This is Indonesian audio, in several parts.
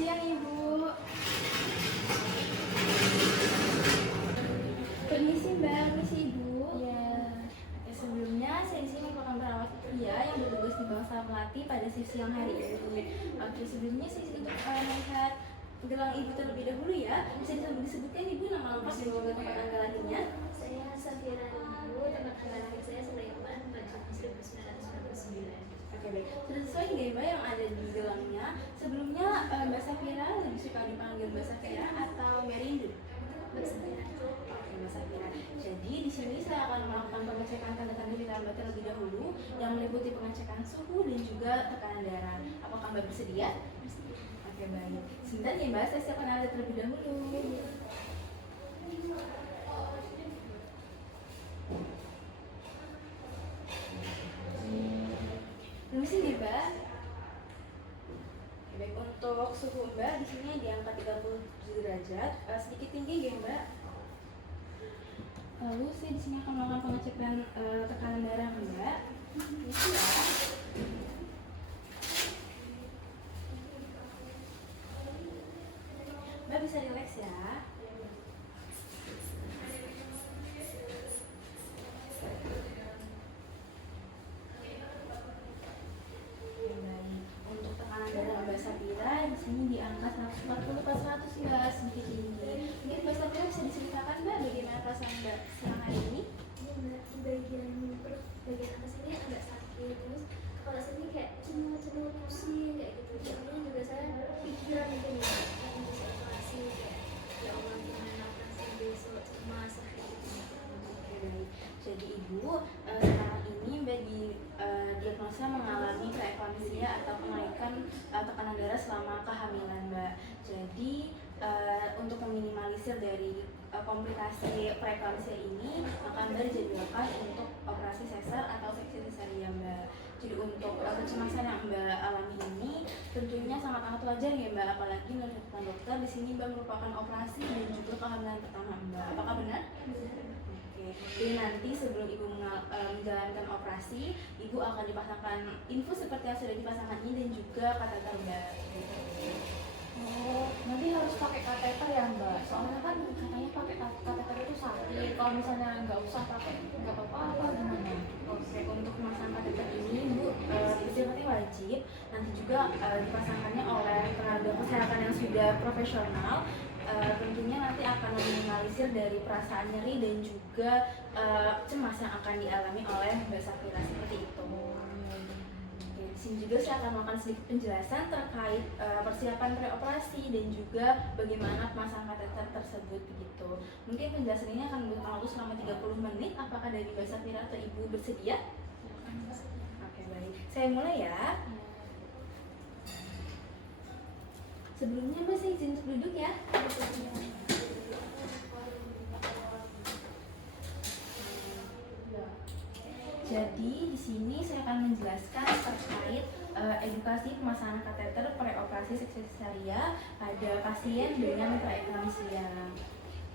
siang Ibu. Permisi Mbak, permisi Ibu. Ya, Sebelumnya saya di sini merupakan perawat pria yang bertugas di bangsa Melati pada shift siang hari ini. Oke, sebelumnya saya di sini untuk melihat gelang Ibu terlebih dahulu ya. Bisa disebutkan Ibu nama lengkap dan juga tempat tanggal lahirnya. saya Safira Ibu, tempat tanggal lahir saya Sulaiman, 4 Juni 1999. Oke baik, sudah sesuai dengan Mbak yang ada di gelangnya. Sebelumnya Mbak Safira lebih suka dipanggil Mbak Safira atau Merindu? Mbak Safira. Oke Mbak Safira. Jadi di sini saya akan melakukan pengecekan tanda-tanda vital Mbak terlebih dahulu yang meliputi pengecekan suhu dan juga tekanan darah. Apakah Mbak bersedia? Oke baik. Sebentar ya Mbak, saya siapkan alat terlebih dahulu. Permisi nih Mbak. Baik, untuk suhu Mbak di sini di angka 37 derajat, sedikit tinggi ya Mbak. Lalu saya di sini akan melakukan pengecekan tekanan darah Mbak. Bisa. Mbak bisa relax ya. Untuk tekanan darah Mbak Safira di sini di angka 140/100 Mbak, sedikit tinggi. Mungkin Mbak Safira bisa diceritakan Mbak bagaimana perasaan Mbak siang hari ini? Ini Mbak, di bagian perut, bagian atas ini agak sakit, terus kepala sini kayak cenut-cenut pusing kayak gitu. Soalnya juga saya pikiran mungkin ya, yang bisa operasi kayak ya Allah gimana perasaan besok cemas kayak gitu. Oke baik. Jadi Ibu sekarang ini Mbak diagnosa mengalami preeklamsia atau kenaikan tekanan darah selama kehamilan Mbak. Jadi untuk meminimalisir dari komplikasi preeklamsia ini, maka Mbak dijadwalkan untuk operasi sesar atau seksi cesarean Mbak. Jadi untuk kecemasan yang Mbak alami ini tentunya sangat wajar ya Mbak, apalagi menurut catatan dokter di sini Mbak merupakan operasi dan juga kehamilan pertama Mbak. Apakah benar? Oke, jadi nanti sebelum Ibu menjalankan operasi, Ibu akan dipasangkan infus seperti yang sudah dipasangkan ini dan juga kateter Mbak. Oh, nanti harus pakai kateter ya Mbak? Soalnya kan katanya pakai kateter itu sakit. Kalau misalnya nggak usah pakai, nggak apa-apa gimana? Oke, untuk memasang kateter ini Ibu sifatnya wajib. Nanti juga dipasangkannya oleh tenaga kesehatan yang sudah profesional. Tentunya nanti akan meminimalisir dari perasaan nyeri dan juga cemas yang akan dialami oleh Mbak Safira seperti itu. Oke, di sini juga saya akan melakukan sedikit penjelasan terkait persiapan preoperasi dan juga bagaimana pemasangan kateter tersebut begitu. Mungkin penjelasan ini akan membutuhkan waktu selama 30 menit. Apakah dari Mbak Safira atau Ibu bersedia? Oke, baik. Saya mulai ya. Sebelumnya Mbak saya izin untuk duduk ya. Jadi di sini saya akan menjelaskan terkait edukasi pemasangan kateter preoperasi seksi cesarea pada pasien dengan preeklamsia.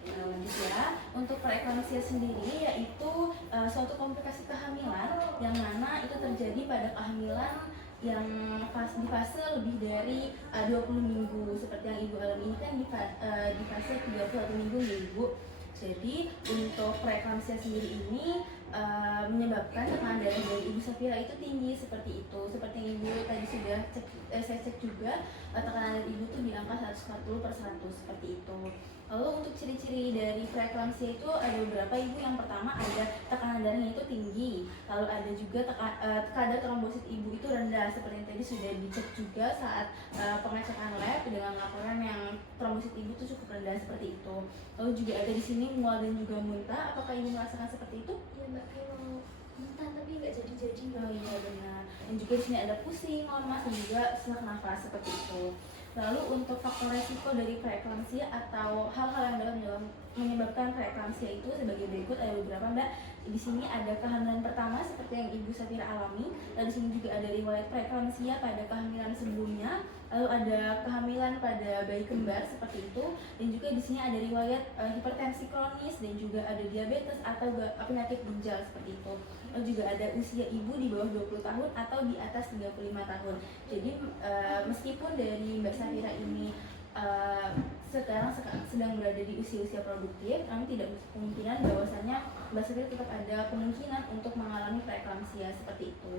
Ya, untuk preeklamsia sendiri yaitu suatu komplikasi kehamilan yang mana itu terjadi pada kehamilan yang di fase lebih dari 20 minggu seperti yang Ibu alami ini kan di fase 31 minggu ya Ibu. Jadi untuk preeklamsia sendiri ini menyebabkan tekanan darah dari Ibu Safira itu tinggi seperti itu. Seperti yang Ibu tadi sudah saya cek juga tekanan darah Ibu itu di angka 140/100 seperti itu. Lalu untuk ciri-ciri dari preeklamsia itu ada beberapa Ibu. Yang pertama ada tekanan darahnya itu tinggi. Lalu ada juga kadar trombosit Ibu itu rendah seperti yang tadi sudah dicek juga saat pengecekan lab dengan laporan yang trombosit Ibu itu cukup rendah seperti itu. Lalu juga ada di sini mual dan juga muntah. Apakah Ibu merasakan seperti itu? Iya Mbak, kayak mau muntah tapi nggak jadi-jadi. Oh iya benar. Dan juga di sini ada pusing, lemas dan juga sesak nafas seperti itu. Lalu untuk faktor resiko dari preeklamsia atau hal-hal yang dapat menyebabkan preeklamsia itu sebagai berikut ada beberapa Mbak. di sini ada kehamilan pertama seperti yang Ibu Safira alami. Lalu di sini juga ada riwayat preeklamsia pada kehamilan sebelumnya. Lalu ada kehamilan pada bayi kembar seperti itu. Dan juga di sini ada riwayat hipertensi kronis dan juga ada diabetes atau penyakit ginjal seperti itu. Lalu juga ada usia ibu di bawah 20 tahun atau di atas 35 tahun. Jadi meskipun dari Mbak Safira ini sekarang sedang berada di usia-usia produktif, namun tidak kemungkinan bahwasanya Mbak Safira tetap ada kemungkinan untuk mengalami preeklamsia seperti itu.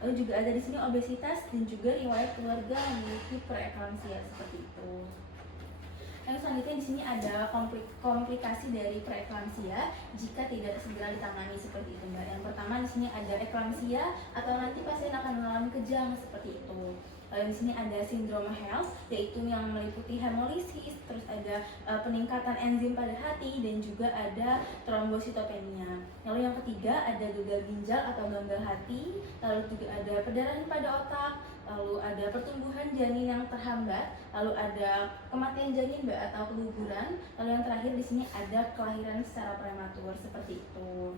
Lalu juga ada di sini obesitas dan juga riwayat keluarga memiliki preeklamsia seperti itu. Yang selanjutnya di sini ada komplikasi dari preeklamsia jika tidak segera ditangani seperti itu, Mbak. Yang pertama di sini ada eklamsia atau nanti pasien akan mengalami kejang seperti itu. Lalu di sini ada sindrom HELLP, yaitu yang meliputi hemolisis, terus ada peningkatan enzim pada hati dan juga ada trombositopenia. Lalu yang ketiga ada gagal ginjal atau gagal hati, lalu juga ada perdarahan pada otak, lalu ada pertumbuhan janin yang terhambat, lalu ada kematian janin, Mbak, atau keguguran. Lalu yang terakhir di sini ada kelahiran secara prematur seperti itu.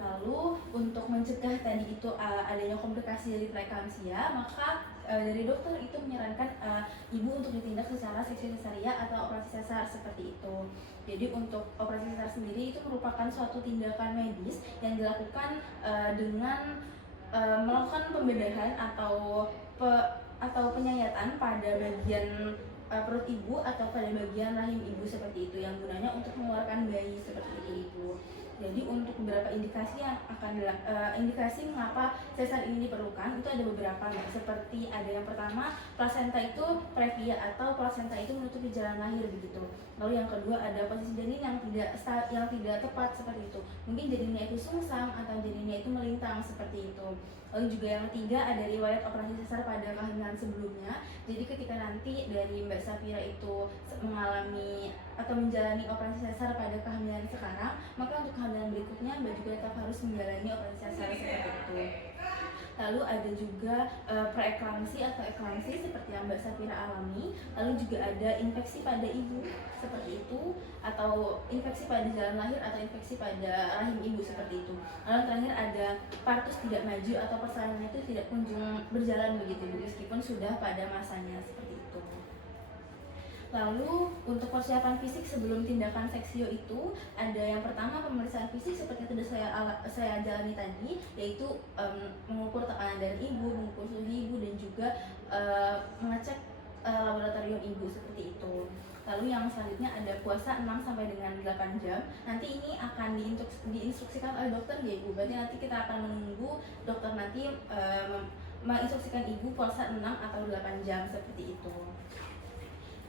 Lalu untuk mencegah tadi itu adanya komplikasi dari preeklamsia, maka dari dokter itu menyarankan ibu untuk ditindak secara seksi sesaria atau operasi sesar seperti itu. Jadi untuk operasi sesar sendiri itu merupakan suatu tindakan medis yang dilakukan dengan melakukan pembedahan atau penyayatan pada bagian perut ibu atau pada bagian rahim ibu seperti itu, yang gunanya untuk mengeluarkan bayi seperti itu, Ibu. Jadi untuk beberapa indikasi yang akan indikasi mengapa sesar ini diperlukan itu ada beberapa, seperti ada yang pertama plasenta itu previa atau plasenta itu menutupi jalan lahir begitu. Lalu yang kedua ada posisi janin yang tidak tepat seperti itu. Mungkin janinnya itu sungsang atau janinnya itu melintang seperti itu. Lalu juga yang ketiga ada riwayat operasi sesar pada kehamilan sebelumnya. Jadi ketika nanti dari Mbak Safira itu mengalami atau menjalani operasi sesar pada kehamilan sekarang, maka untuk kehamilan berikutnya Mbak juga tetap harus menjalani operasi sesar seperti itu. Lalu ada juga preeklamsi atau eklamsi seperti yang Mbak Safira alami. Lalu juga ada infeksi pada ibu seperti itu, atau infeksi pada jalan lahir atau infeksi pada rahim ibu seperti itu. Lalu terakhir ada partus tidak maju atau persalinan itu tidak kunjung berjalan begitu meskipun sudah pada masanya seperti itu. Lalu untuk persiapan fisik sebelum tindakan seksio itu ada yang pertama pemeriksaan fisik seperti yang sudah saya jalani tadi, yaitu mengukur tekanan darah ibu, mengukur suhu ibu dan juga mengecek laboratorium ibu seperti itu. Lalu yang selanjutnya ada puasa 6 sampai dengan 8 jam. Nanti ini akan diinstruksikan oleh dokter ya Ibu. Berarti nanti kita akan menunggu dokter nanti menginstruksikan ibu puasa 6 atau 8 jam seperti itu.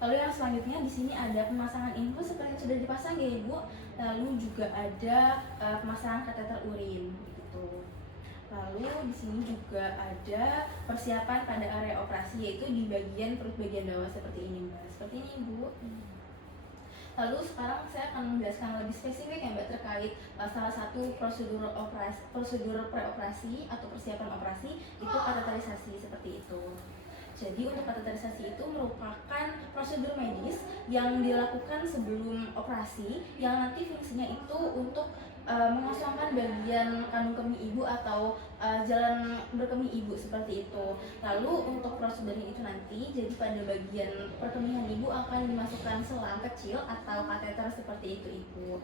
Lalu yang selanjutnya di sini ada pemasangan infus seperti yang sudah dipasang ya Ibu. Lalu juga ada pemasangan kateter urin gitu. Lalu di sini juga ada persiapan pada area operasi, yaitu di bagian perut bagian bawah seperti ini, Mbak. Seperti ini, Ibu. Lalu sekarang saya akan menjelaskan lebih spesifik ya Mbak terkait salah satu prosedur preoperasi atau persiapan operasi, itu kateterisasi seperti itu. Jadi untuk kateterisasi itu merupakan prosedur medis yang dilakukan sebelum operasi, yang nanti fungsinya itu untuk mengosongkan bagian kandung kemih ibu atau jalan berkemih ibu seperti itu. Lalu untuk prosedurnya itu nanti, jadi pada bagian perkemihan ibu akan dimasukkan selang kecil atau kateter seperti itu Ibu.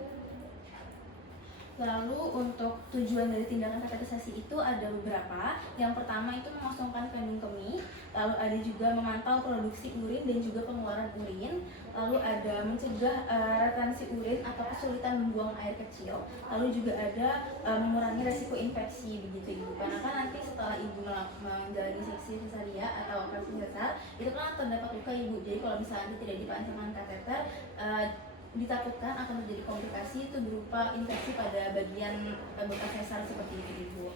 Lalu untuk tujuan dari tindakan kateterisasi itu ada beberapa. Yang pertama itu mengosongkan kandung kemih, lalu ada juga memantau produksi urin dan juga pengeluaran urin, lalu ada mencegah retensi urin atau kesulitan membuang air kecil, lalu juga ada mengurangi resiko infeksi begitu Ibu. Karena kan nanti setelah Ibu menjalani seksi sesaria atau operasi sesar, itu kan terdapat luka Ibu. Jadi kalau misalnya tidak dipasangkan kateter, ditakutkan akan terjadi komplikasi itu berupa infeksi pada bagian bekas sesar seperti itu Ibu.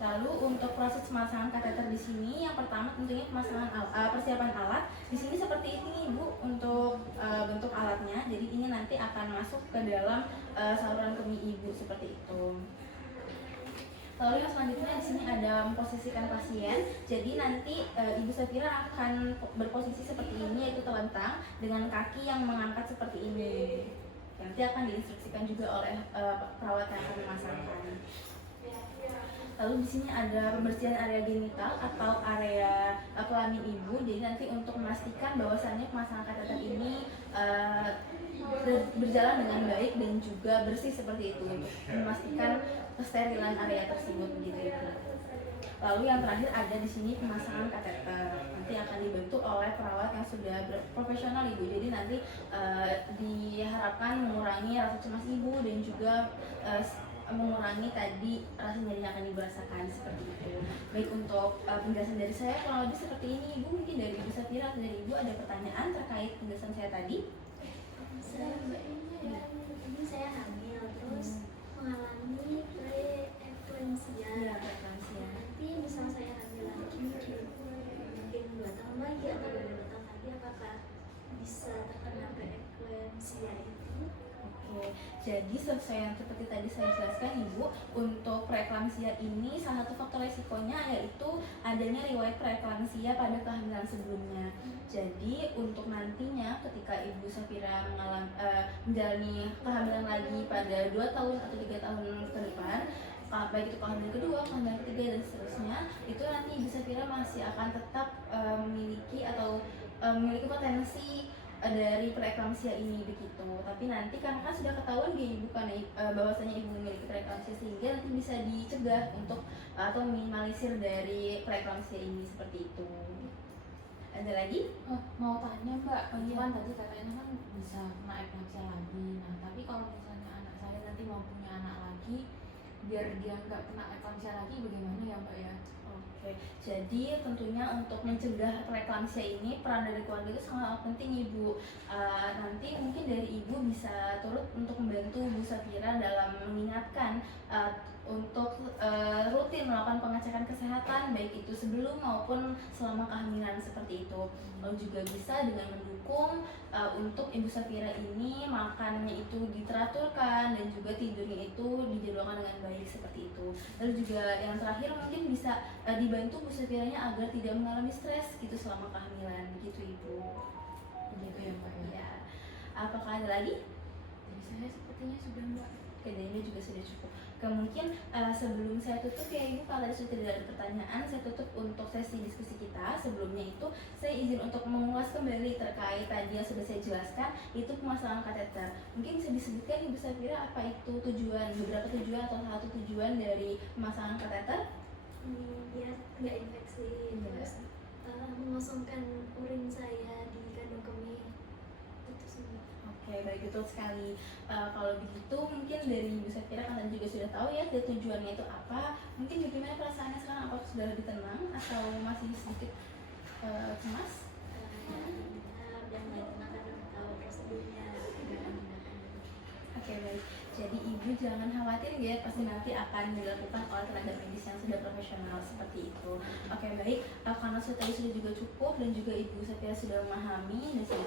Lalu untuk proses pemasangan kateter di sini, yang pertama tentunya pemasangan persiapan alat. Di sini seperti ini Ibu untuk bentuk alatnya. Jadi ini nanti akan masuk ke dalam saluran kemih ibu seperti itu. Lalu yang selanjutnya di sini ada memposisikan pasien. Jadi nanti Ibu Safira akan berposisi seperti ini, yaitu telentang dengan kaki yang mengangkat seperti ini. Nanti akan diinstruksikan juga oleh perawat yang akan memasangkan. Lalu di sini ada pembersihan area genital atau area kelamin ibu. Jadi nanti untuk memastikan bahwasannya pemasangan kateter ini berjalan dengan baik dan juga bersih seperti itu, untuk memastikan kesterilan area tersebut begitu Ibu. Lalu yang terakhir ada di sini pemasangan kateter. Nanti akan dibantu oleh perawat yang sudah profesional Ibu. Jadi nanti diharapkan mengurangi rasa cemas Ibu dan juga mengurangi tadi rasa nyeri yang akan Ibu rasakan seperti itu. Baik, untuk penjelasan dari saya kurang lebih seperti ini Ibu. Mungkin dari Ibu Safira atau dari Ibu ada pertanyaan terkait penjelasan saya tadi? Ini saya hamil terus mengalami preeklamsia. Iya, preeklamsia. Nanti misal saya hamil lagi mungkin 2 tahun lagi atau 2 tahun lagi, apakah bisa terkena preeklamsia itu? Oke, jadi sesuai yang seperti tadi saya jelaskan Ibu, untuk preeklamsia ini salah satu faktor resikonya yaitu adanya riwayat preeklamsia pada kehamilan sebelumnya. Jadi untuk nantinya ketika Ibu Safira menjalani kehamilan lagi pada 2 tahun atau 3 tahun ke depan, baik itu kehamilan kedua, kehamilan ketiga dan seterusnya, itu nanti Ibu Safira masih akan tetap memiliki potensi dari preeklamsia ini begitu. Tapi nanti karena kan sudah ketahuan ya Ibu karena bahwasanya Ibu memiliki preeklamsia, sehingga nanti bisa dicegah untuk atau minimalisir dari preeklamsia ini seperti itu. Ada lagi? Mau tanya Mbak, Iya. kan tadi katanya kan bisa kena eklamsia lagi. Nah tapi kalau misalnya anak saya nanti mau punya anak lagi, biar dia nggak kena eklamsia lagi, bagaimana ya Mbak ya? Oke, jadi tentunya untuk mencegah preeklamsia ini peran dari keluarga itu sangat penting Ibu. Nanti mungkin dari Ibu bisa turut untuk membantu Bu Safira dalam mengingatkan untuk rutin melakukan pengecekan kesehatan baik itu sebelum maupun selama kehamilan seperti itu. Lalu juga bisa dengan mendukung untuk Ibu Safira ini makannya itu diteraturkan dan juga tidurnya itu dijadwalkan dengan baik seperti itu. Lalu juga yang terakhir mungkin bisa dibantu Bu Safiranya agar tidak mengalami stres gitu selama kehamilan begitu Ibu. Begitu ya Mbak ya? Ya. Apakah ada lagi? Jadi saya sepertinya sudah Mbak. Oke, dan ini juga sudah cukup. Mungkin sebelum saya tutup ya Ibu, kalau sudah tidak ada pertanyaan, saya tutup untuk sesi diskusi kita. Sebelumnya itu saya izin untuk mengulas kembali terkait tadi yang sudah saya jelaskan, itu pemasangan kateter. Mungkin bisa disebutkan Ibu Safira apa itu beberapa tujuan atau salah satu tujuan dari pemasangan kateter? Biar nggak infeksi, terus mengosongkan urin saya di kandung kemih itu semua. Oke, baik, betul sekali. Kalau begitu mungkin dari Ibu Safira kan tadi juga sudah tahu ya tujuannya itu apa. Mungkin bagaimana perasaannya sekarang, apakah sudah lebih tenang atau masih sedikit cemas? Dan nggak akan tahu prosedurnya. Oke, baik. Jadi Ibu jangan khawatir ya, pasti nanti akan dilakukan oleh tenaga medis yang sudah profesional seperti itu. Oke, baik. Karena tadi sudah juga cukup dan juga Ibu Safira sudah memahami dan sudah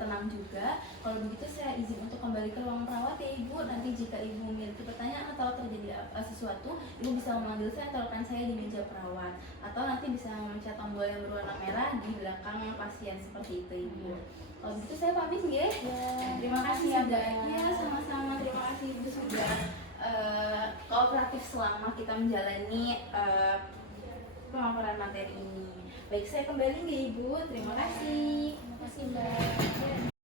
tenang juga. Kalau begitu saya izin untuk kembali ke ruang perawat ya Ibu. Nanti jika Ibu memiliki pertanyaan atau terjadi sesuatu, Ibu bisa memanggil saya atau rekan saya di meja perawat, atau nanti bisa memencet tombol yang berwarna merah di belakang pasien seperti itu Ibu. Kalau begitu saya pamit ya. Terima kasih sudah. Ya, sama-sama. Terima kasih Ibu sudah kooperatif selama kita menjalani pemaparan materi ini. Baik, saya kembali ya Ibu. Terima kasih. Terima kasih Mbak.